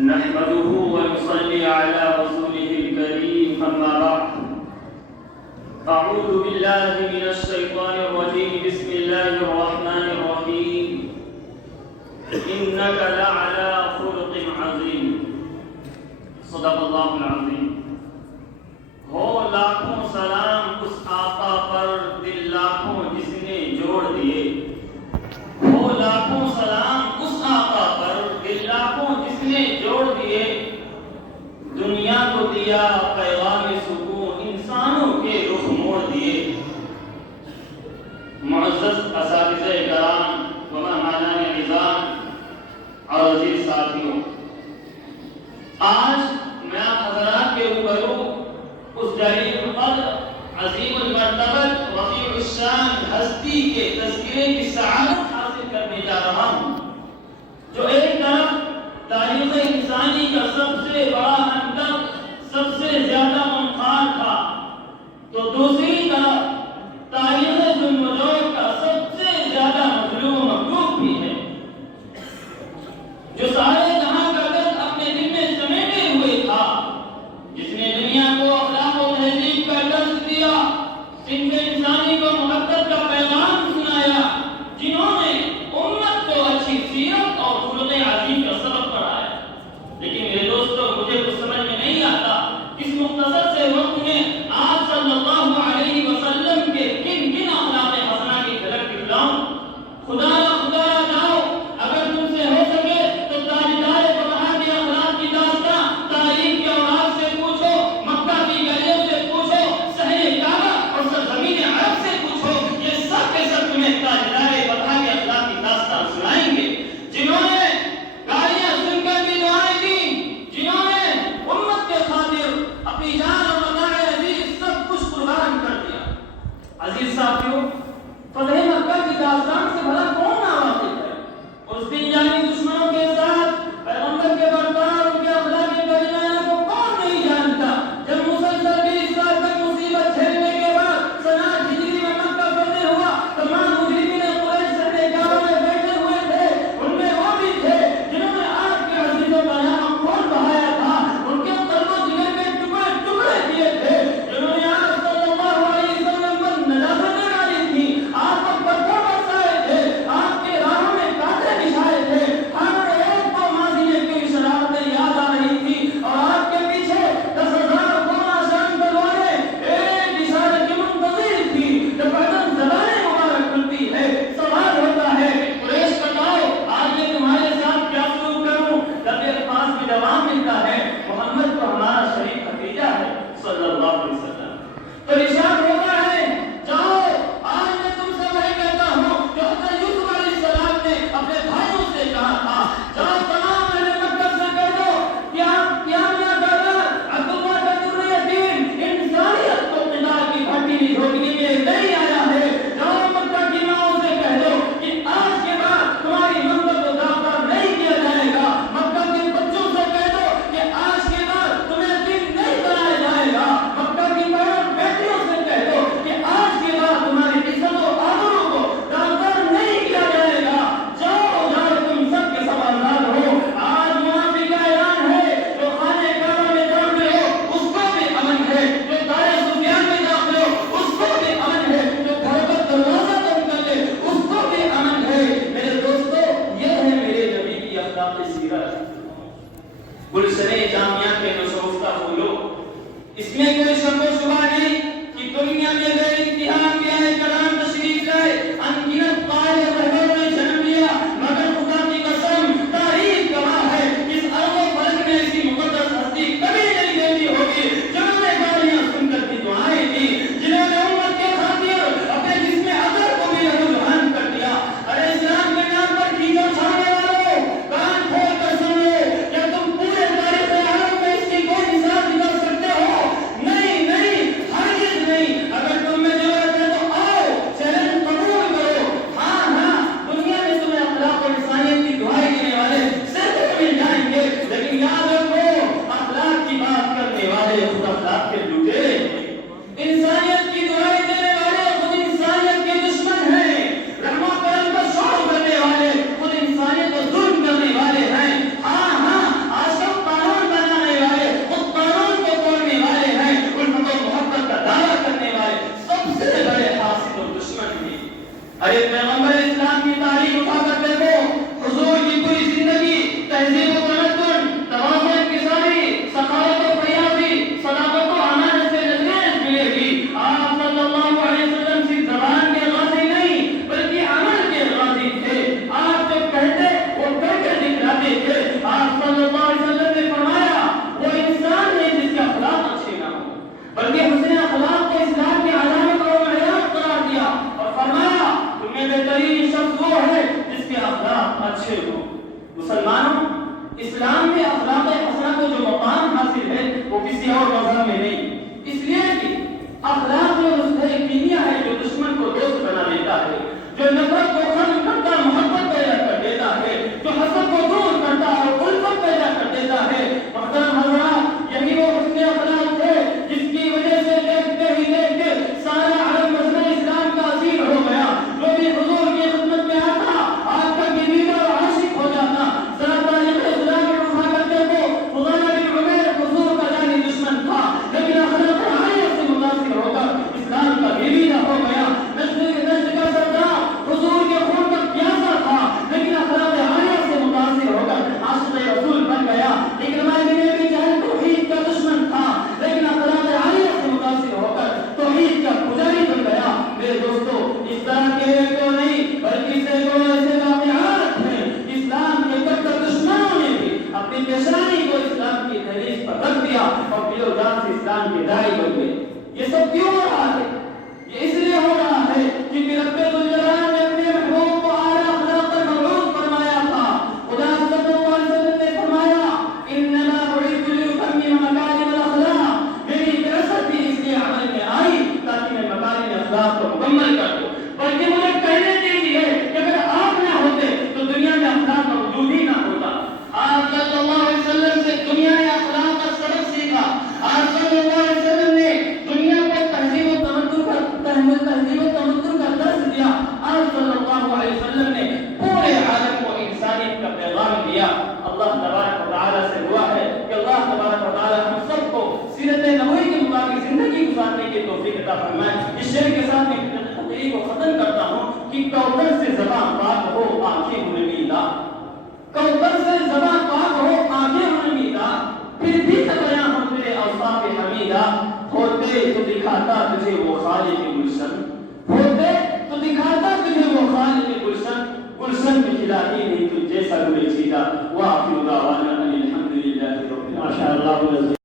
نحمده ونصلي على رسوله الكريم أما بعد أعوذ بالله من الشيطان الرجيم بسم الله الرحمن الرحيم إنك لعلى خلق عظيم صدق الله العظيم ہو لاکھوں سلام اس آقا پر دل لاکھوں جس نے جوڑ دیے ہو لاکھوں سلام اس آقا پر دل لاکھوں جس نے جوڑ دیے دنیا کو دیا پیغام سکون انسانوں کے رخ موڑ دیے معزز اساتذہ کرام و مہمانان عزام اور عزیز ساتھیوں آج میں آپ حضرات کے روبرو اس جلیل القدر عظیم المرتبت رفیع الشان ہستی کے تذکرے کی سعادت حاصل کرنے جا رہا ہوں جو ایک طرف تاریخ انسانی کا سب سے بڑا ہمدرد سب سے زیادہ غمخوار تھا تو دوسری طرف تاریخ ظلم و جور کا سب سے زیادہ مظلوم و مغلوب بھی ہے جو سارے جہاں کا درد اپنے دل میں سمیٹے ہوئے تھا جس نے دنیا کو اخلاق و تہذیب کا درس دیا صنف انسانی کو محبت کا پیغام سنایا جنہوں نے امت کو اچھی سیرت اور خلق عظیم کا سبق پڑھایا لیکن میرے دوستوں مجھے کچھ سمجھ میں نہیں آتا اس مختصر سے وقت میں آپ صلی اللہ علیہ وسلم کے کن کن اخلاق حسنہ کی جھلک دکھلاؤں خدا جاؤ اگر تم سے ہو سکے تو تاجدار فتح کے اخلاق کی داستاں تاریخ کے اوراق سے پوچھو مکہ کی گلیوں سے پوچھو صحن کعبہ اور سرزمین عرب سے پوچھو یہ سب کے سب تمہیں تاجدار فتح کے اخلاق کی داستاں سنائیں گے جنہوں نے گالیاں سن کر بھی دعائیں دی جنہوں نے امت کے خاطر اپنی جان اور متاع عزیز سب کچھ قربان کر دیا عزیز ساتھیوں فتح مکہ کی داستان سے بھلا کون ناواقف ہے اس دن جانی دشمنوں کے ساتھ پیغمبر کے برتاؤ ان کے اخلاق کریمانہ کو کون نہیں جانتا جب مسلسل 20 سال تک مصیبت جھیلنے کے بعد سنہ ہجری میں مکہ فتح ہوا تمام مجرمین قریش صحن کعبہ میں بیٹھے ہوئے تھے ان میں وہ بھی تھے جنہوں نے آپ کے عزیزوں کا نام خون بہایا تھا ان کے قلب و جگر کے ٹکڑے ٹکڑے کیے تھے جنہوں نے آپ صلی اللہ علیہ وسلم پر نجاستیں ڈالی تھی آپ پر پتھر برسائے تھے آپ کے راہوں میں کانٹے بچھائے تھے ہر ایک کو ماضی میں کی شرارتیں یاد آ رہی تھی اور آپ کے پیچھے 10,000 خونہ شان تلواریں ایک اشارے کی منتظر تھی جب قدم زبانیں مبارک کھلتی ہے سوال ہوتا ہے قریش بتاؤ آج میں تمہارے ساتھ کیا سلوک کروں جب ایک پاس بھی جواب ملتا ہے محمد تو ہمارا شریف بھتیجا ہے صلی اللہ علیہ وسلم تو ارشاد ہوتا ہے جاؤ آج میں تم سے وہی کہتا ہوں جو حضرت یوسف علیہ السلام نے اپنے بھائیوں سے کہا تھا جاؤ تمام اہل مکہ سے کہہ دو کہ آپ میاں بیدار عبداللہ کا در یتیم انسانیت کو قتال کی بھٹی میں جھونکنے کے لیے نہیں آیا ہے جاؤ مکہ کی ماؤں سے کہہ دو کہ آج کے بعد تمہاری منزل کو داغدار نہیں کیا جائے گا مکہ کے بچوں سے کہہ دو کہ آج کے بعد تمہیں دن نہیں بنایا جائے گا مکہ کی بیٹیوں سے کہہ دو کہ آج کے بعد تمہاری عزت و آبرو کو داغدار نہیں کیا جائے گا جاؤ تم سب کے سب آزاد ہو آج منافق کا اعلان ہے جو خانے کعبہ میں داخل ہو اس کو بھی امن ہے جو دار سفیان میں داخل ہو اس کو بھی امن ہے جو گھر پر دروازہ بند کر لے اس کو بھی امن ہے میرے دوستو یہ ہے میرے نبی کی اخلاق سیرت گلشن جامعہ کے مشروفتہ پھولوں اس میں کوئی شک و شبہ نہیں کہ دنیا میں بے انتہا انبیاء کرام تشریف لائے انگنت قائد رہبروں نے جنم لیا مگر خدا کی قسم تاریخ گواہ ہے اس ارض و فلک میں ایسی مقدس ہستی کبھی نہیں دیتی ہوگی جنہوں نے گالیاں سن کر بھی دعائیں دی جنہوں نے امت کے خاطر اپنے جسم اثر کو بھی رہنمائان کر دیا ارے اسلام کے نام پر کیچڑ چھاڑنے والوں کان کھول کر سن لو کیا تم پورے تاریخ عالم میں اس کی کوئی مثال نکال سکتے ہو نہیں ہرگز نہیں اگر تم میں ضرورت ہے تو اسلام میں اخلاق حسنہ کو جو مقام حاصل ہے وہ کسی اور مذہب میں نہیں، اس لیے کہ اخلاق میں نسخہ کیمیا ہے جو دشمن کو دوست بنا دیتا ہے، جو نفرت کو ختم کرتا محبت پیدا کر دیتا ہے، جو حسد کو دور کرتا ہے اور الفت پیدا کر دیتا ہے۔ محترم حضرات، یہی وہ حسن اخلاق تھے جس کی وجہ سے دیکھتے ہی دیکھتے سارا عالم مذہب اسلام کا اسیر ہو گیا۔ جو بھی حضور کی خدمت میں آتا آج کا دیدہ اور عاشق ہو جاتا۔ ذرا تاریخ اسلام کے مفاقتے کو فضالہ بن عمیر حضور کا جانی دشمن تھا، لیکن اخلاق عالیہ سے متاثر ہو کر اسلام کا دیدہ ہو گیا۔ نجد کا سردار حضور کے خون کا پیاسا تھا، لیکن اخلاق عالیہ سے متاثر ہو کر عاشق رسول بن گیا۔ اکرمہ بن ابی جہل توحید کا دشمن تھا، لیکن اخلاق عالیہ سے متاثر ہو کر توحید کا پجاری بن گیا۔ میرے دوستو، اس طرح کے تو نہیں بلکہ سینکڑوں ایسے واقعات ہیں۔ اسلام کے کٹر دشمنوں نے بھی اپنی پیشانی کو اسلام کی تحریف پر رکھ دیا اور دل و جان سے اسلام کے داعی بن گئے۔ یہ سب کیوں ہو رہا ہے؟ یہ اس لیے ہو رہا ہے کہ رب ذوالجلال نے اپنے محبوب کو اعلیٰ اخلاق پر مبعوث فرمایا تھا۔ خدا صلی اللہ علیہ وسلم نے فرمایا انما بعثت لاتمم مکارم الاخلاق، میری بعثت بھی اس لیے عمل میں آئی تاکہ میں مکارم اخلاق کو مکمل کر دوں۔ بلکہ مجھے کہنے دیجیے کہ اگر آپ نہ ہوتے تو دنیا میں اخلاق کا وجود ہی نہ ہوتا۔ آپ صلی اللہ علیہ وسلم سے دنیا نے اخلاق کا سبق سیکھا۔ آپ صلی اللہ علیہ وسلم نے دنیا کو تہذیب و تمدن کا درس دیا۔ آپ صلی اللہ علیہ وسلم نے پورے عالم کو انسانیت کا پیغام دیا۔ اللہ تبارک و تعالیٰ سے دعا ہے کہ اللہ تبارک و تعالیٰ ہم سب کو سیرت نبوی کے مطابق زندگی گزارنے کی توفیق عطا فرمائے۔ اس شعر کے ساتھ میں تقریر کو ختم کرتا ہوں کہ کوثر سے زبان پاک ہو آنکھیں نمیدہ، کوثر سے زبان پاک ہو آنکھیں نمیدہ، پھر بھی نہ بیاں ہو تیرے اوصاف حمیدہ۔ ہوتے تو دکھاتا تجھے وہ خالق گلشن، ہوتے تو دکھاتا تجھے وہ خالق گلشن، گلشن میں کھلا ہی نہیں تجھ جیسا گل چیدہ۔ وآخر دعوانا ان الحمد للہ رب العالمین۔ ماشاء اللہ۔